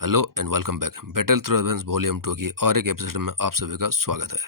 Hello and welcome back. Battle through heavens volume 2 की और एक एपिसोड में आप सभी का स्वागत है।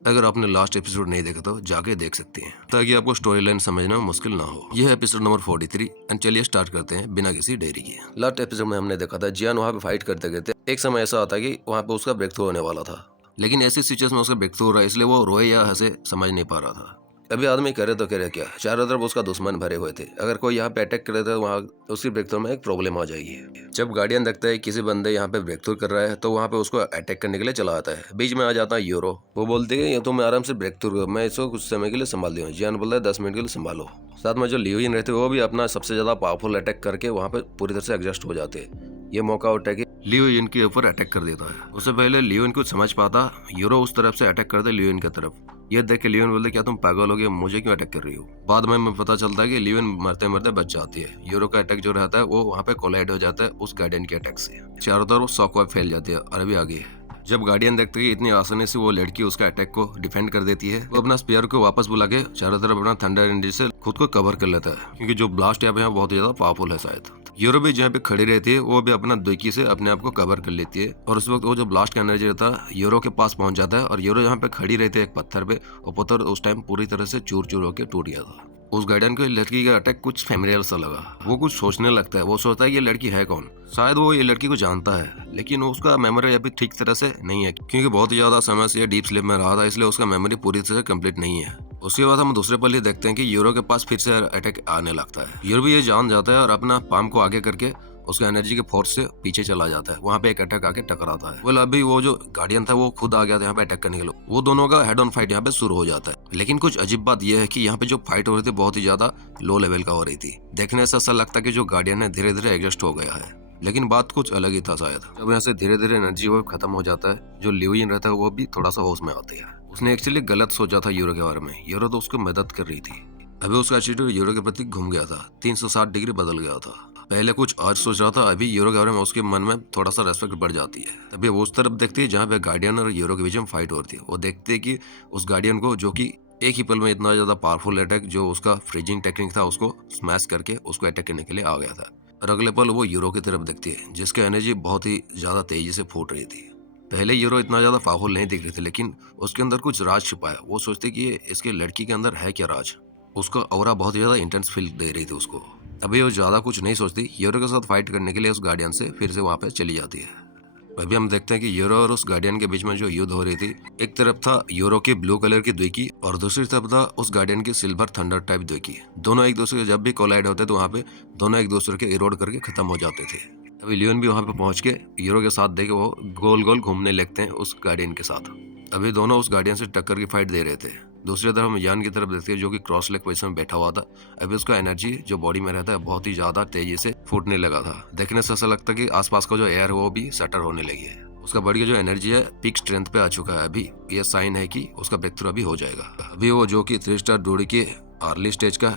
अगर आपने लास्ट एपिसोड नहीं देखा तो जाके देख सकते हैं ताकि आपको स्टोरी लाइन समझना मुश्किल ना हो। यह एपिसोड नंबर 43 एंड चलिए स्टार्ट करते हैं बिना किसी देरी के। लास्ट एपिसोड में हमने देखा था जियान वहाँ पे फाइट करते गए थे। एक समय ऐसा आता कि वहाँ पे उसका ब्रेक थ्रू होने वाला था, लेकिन ऐसी सिचुएशन में उसका ब्रेक थ्रू हो रहा है, इसलिए वो रोए या हंसे समझ नहीं पा रहा था। अभी आदमी करे तो करे क्या, चारों तरफ उसका दुश्मन भरे हुए थे। अगर कोई यहाँ पे अटैक करे तो वहाँ उसकी ब्रेक थ्रू में एक प्रॉब्लम आ जाएगी। जब गार्डियन देखता है किसी बंदे यहाँ पे ब्रेक थ्रू कर रहा है तो वहाँ पे उसको अटैक करने के लिए चला आता है। बीच में आ जाता है यूरो। वो बोलते हैं ये तुम आराम से ब्रेक थ्रू, मैं इसको कुछ समय के लिए संभाल दिया। जियान बोलता है 10 मिनट के लिए संभालो। साथ में जो लियोइन रहते हैं वो भी अपना सबसे ज्यादा पावरफुल अटैक करके वहाँ पे पूरी तरह से एडजस्ट हो जाते हैं। ये मौका उठा के लियोइन के ऊपर अटैक कर देता है। उससे पहले लियोइन कुछ समझ पाता, यूरो उस तरफ से अटैक करते लियोइन की तरफ। ये देख के लियोन बोलते क्या तुम पागल हो गए, मुझे क्यों अटैक कर रही हो। बाद में पता चलता है कि लियोन मरते मरते बच जाती है। यूरो का अटैक जो रहता है वो वहाँ पे कोलाइड हो जाता है उस गार्डियन के अटैक से। चारों तरफ शॉक वेव फैल जाती है और अभी आगे जब गार्डियन देखते हैं कि इतनी आसानी से वो लड़की उसका अटैक को डिफेंड कर देती है, वो अपना स्पेयर को वापस बुला के चारों तरफ अपना थंडर एनर्जी से खुद को कवर कर लेता है, क्योंकि जो ब्लास्ट यहाँ पे बहुत ज्यादा पावरफुल है शायद। यूरो भी जहाँ पे खड़ी रहती है वो भी अपना द्विकी से अपने आप को कवर कर लेती है और उस वक्त वो जो ब्लास्ट का एनर्जी रहता है यूरो के पास पहुंच जाता है और यूरो जहाँ पे खड़ी रहती है एक पत्थर पे, वो पत्थर उस टाइम पूरी तरह से चूर चूर होकर टूट गया था। उस गार्डियन को लड़की का अटैक कुछ फेमिलियर सा लगा। वो कुछ सोचने लगता है, वो सोचता है ये लड़की है कौन। शायद वो ये लड़की को जानता है, लेकिन उसका मेमोरी अभी ठीक तरह से नहीं है, क्योंकि बहुत ज्यादा समय से डीप स्लीप में रहा था, इसलिए उसका मेमोरी पूरी तरह से कंप्लीट नहीं है। उसके बाद हम दूसरे पल ही देखते हैं कि यूरो के पास फिर से अटैक आने लगता है। यूरो भी ये जान जाता है और अपना पाम को आगे करके उसका एनर्जी के फोर्स से पीछे चला जाता है। वहाँ पे एक अटैक आके टकराता है। well, अभी वो जो गार्डियन था वो खुद आ गया था यहाँ पे अटैक करने के लिए। वो दोनों का हेड ऑन फाइट यहाँ पे शुरू हो जाता है। लेकिन कुछ अजीब बात यह है कि यहाँ पे जो फाइट हो रही थी बहुत ही ज्यादा लो लेवल का हो रही थी। देखने से ऐसा लगता है कि जो गार्डियन है धीरे धीरे एडजस्ट हो गया है, लेकिन बात कुछ अलग ही था शायद। जब यहाँ से धीरे धीरे एनर्जी वो खत्म हो जाता है, जो लियोइन रहता है वो भी थोड़ा सा होश में आती है। उसने एक्चुअली गलत सोचा था यूरो के बारे में। यूरो तो उसको मदद कर रही थी। अभी उसका एटीट्यूड यूरो के प्रति घूम गया था, 360 डिग्री बदल गया था। पहले कुछ और सोच रहा था, अभी यूरो के बारे में उसके मन में थोड़ा सा रेस्पेक्ट बढ़ जाती है। तभी वो उस तरफ देखती है जहाँ पे गार्डियन और यूरो के बीच में फाइट हो रही थी। वो देखते है कि उस गार्डियन को, जो कि एक ही पल में इतना ज्यादा पावरफुल अटैक जो उसका फ्रीजिंग टेक्निक था उसको स्मैश करके उसको अटैक करने के लिए आ गया था। और अगले पल वो यूरो की तरफ देखती है जिसकी एनर्जी बहुत ही ज्यादा तेजी से फूट रही थी। पहले यूरो इतना ज्यादा पावरफुल नहीं दिख रही थी, लेकिन उसके अंदर कुछ राज छुपा है। वो सोचती कि इसके लड़की के अंदर है क्या राज। उसका ऑरा बहुत ज्यादा इंटेंस फील दे रही थी उसको। अभी वो ज्यादा कुछ नहीं सोचती, यूरो के साथ फाइट करने के लिए उस गार्डियन से फिर से वहां पे चली जाती है। अभी हम देखते हैं कि यूरो और उस गार्डियन के बीच में जो युद्ध हो रही थी, एक तरफ था यूरो की ब्लू कलर की द्विकी और दूसरी तरफ था उस गार्डियन की सिल्वर थंडर टाइप द्विकी। दोनों एक दूसरे के जब भी कोलाइड होते तो वहाँ पे दोनों एक दूसरे के इरोड करके खत्म हो जाते थे। अभी लियोन भी वहाँ पे पहुंच के यूरो के साथ देखे वो गोल गोल घूमने लगते हैं उस गार्डियन के साथ। अभी दोनों उस गार्डियन से टक्कर की फाइट दे रहे थे। दूसरी तरफ हम यान की तरफ देखते हैं जो कि क्रॉस लेग पोजीशन में बैठा हुआ था। अभी उसका एनर्जी जो बॉडी में रहता है बहुत ही ज्यादा तेजी से फूटने लगा था। देखने से ऐसा लगता है कि आसपास का जो एयर है वो भी शटर होने लगी है। उसका बॉडी का जो एनर्जी है पीक स्ट्रेंथ पे आ चुका है। अभी ये साइन है कि उसका ब्रेक थ्रू अभी हो जाएगा। अभी वो जो कि 3 स्टार डोडी के अर्ली स्टेज का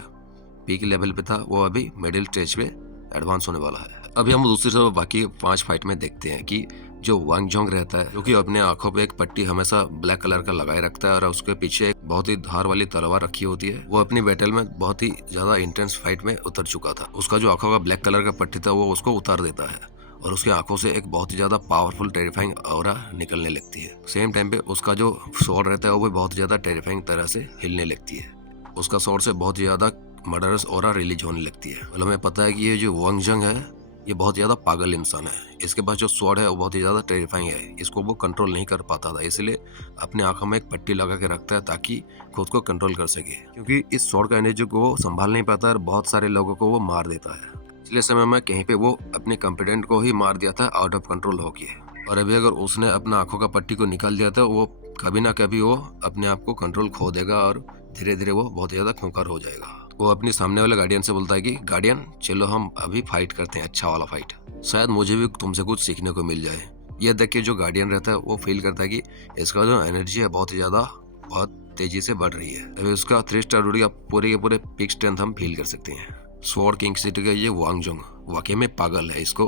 पीक लेवल पे था, वो अभी मिडिल स्टेज पे एडवांस होने वाला है। अभी हम दूसरी तरफ बाकी 5 फाइट में देखते हैं कि जो वांग जोंग रहता है, जो कि अपने आंखों पे एक पट्टी हमेशा ब्लैक कलर का लगाए रखता है और उसके पीछे एक बहुत ही धार वाली तलवार रखी होती है। वो अपनी बैटल में बहुत ही ज्यादा इंटेंस फाइट में उतर चुका था। उसका जो आंखों का ब्लैक कलर का पट्टी था वो उसको उतार देता है और उसकी आंखों से एक बहुत ही ज्यादा पावरफुल टेरिफाइंग ऑरा निकलने लगती है। सेम टाइम पे उसका जो स्वॉर्ड रहता है वो भी बहुत ज्यादा टेरिफाइंग तरह से हिलने लगती है। उसका स्वॉर्ड से बहुत ज्यादा मर्डरस ऑरा रिलीज होने लगती है। मतलब हमें पता है कि ये जो वांग जोंग है ये बहुत ज्यादा पागल इंसान है। इसके पास जो स्वॉर्ड है वो बहुत ही ज्यादा टेरिफाइंग है। इसको वो कंट्रोल नहीं कर पाता था, इसलिए अपने आंखों में एक पट्टी लगा के रखता है ताकि खुद को कंट्रोल कर सके, क्योंकि इस स्वॉर्ड का एनर्जी को वो संभाल नहीं पाता और बहुत सारे लोगों को वो मार देता है। पिछले समय में कहीं पे वो अपने कंपिटेंट को ही मार दिया था आउट ऑफ कंट्रोल होके। और अभी अगर उसने अपना आंखों का पट्टी को निकाल दिया था, वो कभी ना कभी वो अपने आप को कंट्रोल खो देगा और धीरे धीरे वो बहुत ज्यादा खूंखार हो जाएगा। वो अपने सामने वाले गार्डियन से बोलता है कि गार्डियन चलो हम अभी फाइट करते हैं, अच्छा वाला फाइट, शायद मुझे भी तुमसे कुछ सीखने को मिल जाए। यह देख के जो गार्डियन रहता है वो फील करता है कि इसका जो एनर्जी है बहुत तेजी से बढ़ रही है। अभी उसका 3 स्टार डोडी का पूरे के पूरे पीक स्ट्रेंथ हम फील कर सकते हैं। स्वॉर्ड किंग सिटी का ये वांग जोंग वाकई में पागल है। इसको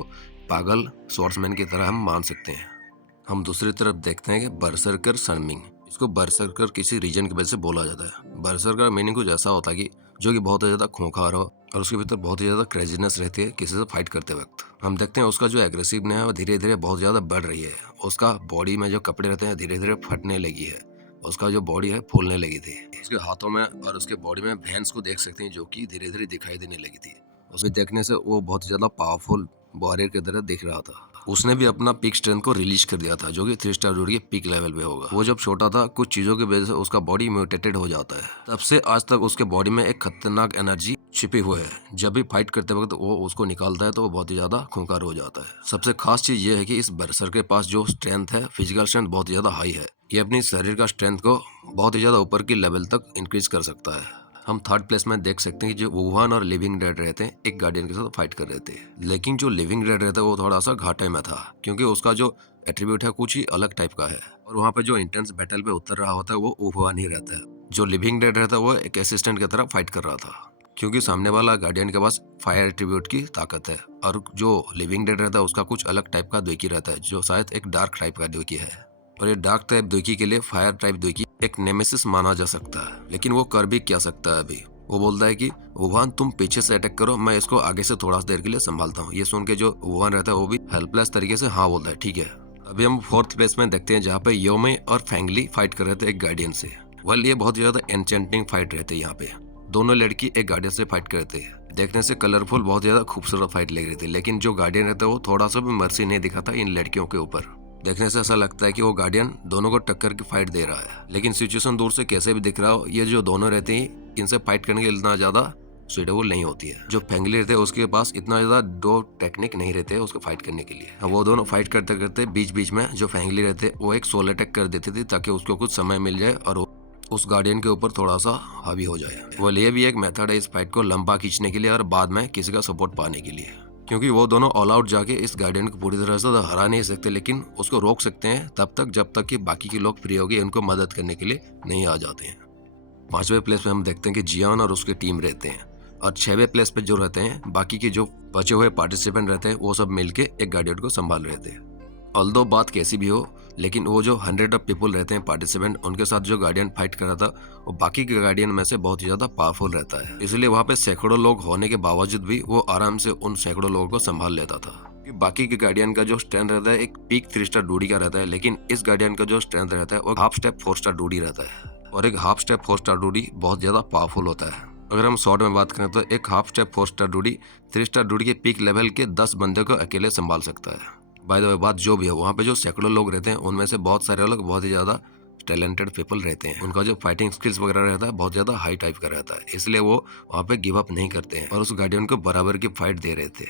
पागल स्वॉर्ड्समैन की तरह हम मान सकते हैं। हम दूसरी तरफ देखते हैं कि बरसर्कर सनमिंग, उसको बरसरकर किसी रीजन की वजह से बोला जाता है। बरसरकर का मीनिंग कुछ ऐसा होता है कि जो कि बहुत ही ज़्यादा खूंखार हो और उसके भीतर बहुत ही ज़्यादा क्रेजीनेस रहती है किसी से फाइट करते वक्त। हम देखते हैं उसका जो एग्रेसिवनेस है वो धीरे धीरे बहुत ज़्यादा बढ़ रही है। उसका बॉडी में जो कपड़े रहते हैं धीरे धीरे फटने लगी है। उसका जो बॉडी है फूलने लगी थी। उसके हाथों में और उसके बॉडी में वेन्स को देख सकते हैं जो कि धीरे धीरे दिखाई देने लगी थी। उसे देखने से वो बहुत ज़्यादा पावरफुल वॉरियर की तरह दिख रहा था। उसने भी अपना पीक स्ट्रेंथ को रिलीज कर दिया था जो कि 3 स्टार के पीक लेवल पे होगा। वो जब छोटा था कुछ चीजों की वजह से उसका बॉडी म्यूटेटेड हो जाता है। तब से आज तक उसके बॉडी में एक खतरनाक एनर्जी छिपी हुई है। जब भी फाइट करते वक्त वो उसको निकालता है तो वो बहुत ही ज्यादा खूंखार हो जाता है। सबसे खास चीज ये है कि इस बरसर के पास जो स्ट्रेंथ है, फिजिकल स्ट्रेंथ बहुत ज्यादा हाई है। ये अपनी शरीर का स्ट्रेंथ को बहुत ही ज्यादा ऊपर की लेवल तक इंक्रीज कर सकता है। हम थर्ड प्लेस में देख सकते हैं कि जो वुहान और लिविंग डेड रहते हैं एक गार्डियन के साथ फाइट कर रहे थे। लेकिन जो लिविंग डेड रहता है वो थोड़ा सा घाटे में था क्योंकि उसका जो एट्रीब्यूट है कुछ ही अलग टाइप का है और वहाँ पे जो इंटेंस बैटल पे उतर रहा होता है वो वुहान ही रहता है। जो लिविंग डेड रहता है वो एक असिस्टेंट की तरह फाइट कर रहा था क्योंकि सामने वाला गार्डियन के पास फायर एट्रीब्यूट की ताकत है और जो लिविंग डेड रहता है उसका कुछ अलग टाइप का द्विकी रहता है जो शायद एक डार्क टाइप का द्विकी है। और ये डार्क टाइप द्विकी के लिए फायर टाइप द्विकी एक नेमेसिस माना जा सकता है। लेकिन वो कर भी क्या सकता है अभी। वो बोलता है कि वुहान तुम पीछे से अटैक करो, मैं इसको आगे से थोड़ा सा देर के लिए संभालता हूँ। ये सुन के जो वुहान रहता है वो भी हेल्पलेस तरीके से हाँ बोलता है ठीक है। अभी हम फोर्थ प्लेस में देखते हैं जहाँ पे योमे और फैंगली फाइट कर रहे थे एक गार्डियन से। वेल ये बहुत ज्यादा एन्चेंटिंग फाइट रहते यहाँ पे। दोनों लड़की एक गार्डियन से फाइट करते हैं। देखने से कलरफुल बहुत ज्यादा खूबसूरत फाइट लग रही थी लेकिन जो गार्डियन रहता है वो थोड़ा सा भी मर्सी नहीं दिखाता इन लड़कियों के ऊपर। देखने से ऐसा लगता है कि वो गार्डियन दोनों को टक्कर की फाइट दे रहा है। लेकिन सिचुएशन दूर से कैसे भी दिख रहा हो ये जो दोनों रहते हैं इनसे फाइट करने के लिए इतना ज्यादा सुटेबल नहीं होती है। जो फैंगली रहते हैं उसके पास इतना ज्यादा दो टेक्निक नहीं रहते उसको फाइट करने के लिए। वो दोनों फाइट करते करते बीच बीच में जो फैंगली रहते वो एक सोल अटैक कर देते थे ताकि उसको कुछ समय मिल जाए और उस गार्डियन के ऊपर थोड़ा सा हावी हो जाए। वो ये भी एक मेथड है इस फाइट को लंबा खींचने के लिए और बाद में किसी का सपोर्ट पाने के लिए। क्योंकि वो दोनों ऑल आउट जाके इस गार्डियन को पूरी तरह से तो हरा नहीं सकते लेकिन उसको रोक सकते हैं तब तक जब तक कि बाकी के लोग फ्री हो गए उनको मदद करने के लिए नहीं आ जाते हैं। 5वें प्लेस पे हम देखते हैं कि जियान और उसकी टीम रहते हैं और 6वें प्लेस पे जो रहते हैं बाकी के जो बचे हुए पार्टिसिपेंट रहते हैं वो सब मिलके एक गार्डियन को संभाल रहे थे। ऑल्दो बात कैसी भी हो लेकिन वो जो 100 ऑफ पीपल रहते हैं पार्टिसिपेंट उनके साथ जो गार्डियन फाइट कर रहा था वो बाकी के गार्डियन में से बहुत ही ज्यादा पावरफुल रहता है। इसलिए वहाँ पे सैकड़ों लोग होने के बावजूद भी वो आराम से उन सैकड़ों लोगों को संभाल लेता था। बाकी के गार्डियन का जो स्ट्रेंथ रहता है एक पीक 3 स्टार डूडी का रहता है लेकिन इस गार्डियन का जो स्ट्रेंथ रहता है वो हाफ स्टेप 4 स्टार डूडी रहता है और एक हाफ स्टेप 4 स्टार डूडी बहुत ज्यादा पावरफुल होता है। अगर हम शॉर्ट में बात करें तो एक हाफ स्टेप 4 स्टार डूडी 3 स्टार डूडी के पीक लेवल के 10 बंदे को अकेले संभाल सकता है। बाय द वे बात जो भी है वहाँ पे जो सैकड़ों लोग रहते हैं उनमें से बहुत सारे लोग बहुत ही ज्यादा टैलेंटेड पीपल रहते हैं। उनका जो फाइटिंग स्किल्स वगैरह रहता है बहुत ज्यादा हाई टाइप का रहता है इसलिए वो वहाँ पे गिव अप नहीं करते हैं और उस गार्डियन को बराबर की फाइट दे रहे थे।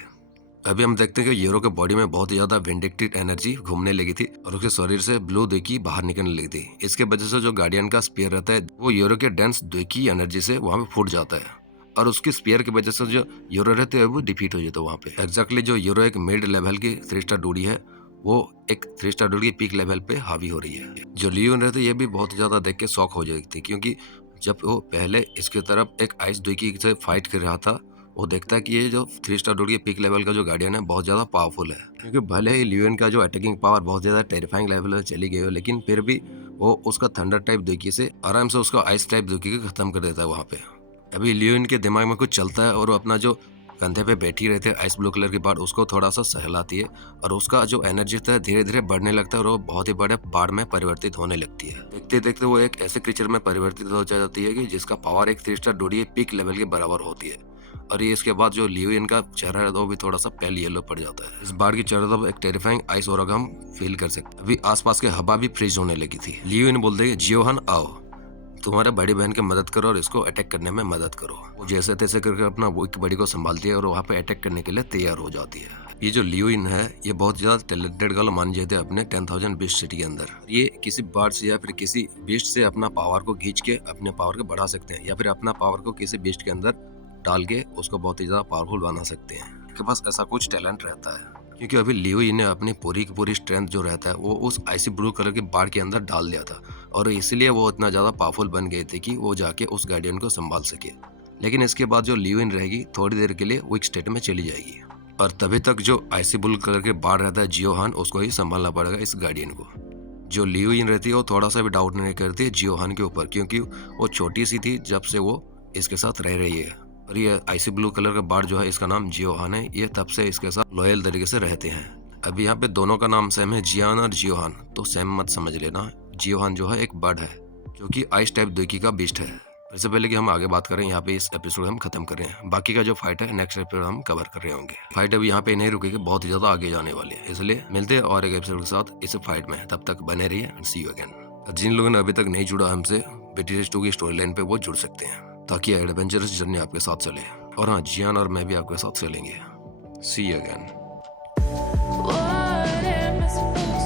अभी हम देखते हैं कि यूरो के बॉडी में बहुत ही ज्यादा विंडिक्टिव एनर्जी घूमने लगी थी और उसके शरीर से ब्लू द्विकी बाहर निकलने लगी थी। इसके वजह से जो गार्डियन का स्पीयर रहता है वो यूरो के डेंस द्विकी एनर्जी से वहाँ पे फूट जाता है और उसकी स्पीयर की वजह से जो यूरो रहते हैं वो डिफीट हो जाता है वहाँ पे। एग्जैक्टली जो यूरो एक मिड लेवल की 3 स्टार डूडी है वो एक 3 स्टार डूडी की पीक लेवल पे हावी हो रही है। जो लियोन रहते ये भी बहुत ज्यादा देख के शॉक हो जाती थी क्योंकि जब वो पहले इसके तरफ एक आइस द्विकी से फाइट कर रहा था वो देखता है कि ये जो 3 स्टार डूडी के पीक लेवल का जो गार्डियन है बहुत ज्यादा पावरफुल है। क्योंकि भले ही लियोन का जो अटैकिंग पावर बहुत ज्यादा टेरिफाइंग लेवल पे चली गई हो लेकिन फिर भी वो उसका थंडर टाइप द्विकी से आराम से उसका आइस टाइप द्विकी को खत्म कर देता है वहाँ पे। अभी लियोन के दिमाग में कुछ चलता है और वो अपना जो कंधे पे बैठी रहते हैं आइस ब्लू कलर की बाढ़ उसको थोड़ा सा सहलाती है और उसका जो एनर्जी था धीरे धीरे बढ़ने लगता है और वो बहुत ही बड़े बाढ़ में परिवर्तित होने लगती है। देखते देखते वो एक ऐसे क्रीचर में परिवर्तित हो जाती है कि जिसका पावर एक 3 स्टार डूडी पीक लेवल के बराबर होती है। और ये इसके बाद जो लियोन का चेहरा है वो भी थोड़ा सा पेल येलो पड़ जाता है। इस बाढ़ की चेहरा तो एक टेरिफाइंग आइस और हम फील कर सकते। अभी आसपास के हवा भी फ्रीज होने लगी थी। लियोन बोलते हैं जियोहान आओ, तुम्हारे बड़ी बहन की मदद करो और इसको अटैक करने में मदद करो। वो जैसे तैसे करके अपना वीक बड़ी को संभालती है और वहाँ पे अटैक करने के लिए तैयार हो जाती है। ये जो लियोन है ये बहुत ज्यादा टैलेंटेड गर्ल मान जाते हैं अपने 10,000 बीस्ट सिटी के अंदर। ये किसी बर्ड से या फिर किसी बीस्ट से अपना पावर को खींच के अपने पावर को बढ़ा सकते हैं या फिर अपना पावर को किसी बीस्ट के अंदर डाल के उसको बहुत ही ज्यादा पावरफुल बना सकते हैं। उनके पास ऐसा कुछ टैलेंट रहता है क्योंकि अभी लियोन ने अपनी पूरी की पूरी स्ट्रेंथ जो रहता है वो उस आइसी ब्लू कलर के बाढ़ के अंदर डाल दिया था और इसलिए वो इतना ज्यादा पावरफुल बन गए थे कि वो जाके उस गार्डियन को संभाल सके। लेकिन इसके बाद जो लियोन रहेगी थोड़ी देर के लिए वीक स्टेट में चली जाएगी और तभी तक जो आइसी ब्लू कलर के बाढ़ रहता है जियोहान उसको ही संभालना पड़ेगा इस गार्डियन को। जो लियुइन रहती है वो थोड़ा सा भी डाउट नहीं करती है जियोहान के ऊपर, क्योंकि वो छोटी सी थी जब से वो इसके साथ रह रही है। और ये आइसी ब्लू कलर का बर्ड जो है इसका नाम जियोहान है। ये तब से इसके साथ लॉयल तरीके से रहते हैं। अभी यहाँ पे दोनों का नाम सेम है, जियान और जियोहान, तो सेम मत समझ लेना। जियोहान जो है एक बर्ड है जो कि आइस टाइप द्विकी का बीस्ट है। इससे पहले कि हम आगे बात करें, यहाँ पे इस एपिसोड हम खत्म कर रहे हैं। बाकी का जो फाइट है नेक्स्ट एपिसोड हम कवर कर रहे होंगे। फाइट अभी यहाँ पे नहीं रुकेगी, बहुत ही ज्यादा आगे जाने वाली है, इसलिए मिलते हैं और एक एपिसोड के साथ इस फाइट में। तब तक बने रहिए एंड सी यू अगेन। जिन लोगों ने अभी तक नहीं जुड़ा हमसे BTS 2 की स्टोरी लाइन पे, वो जुड़ सकते हैं ताकि एडवेंचरस जर्नी आपके साथ चले। और हाँ, जियान और मैं भी आपके साथ चलेंगे। See you again. What am I supposed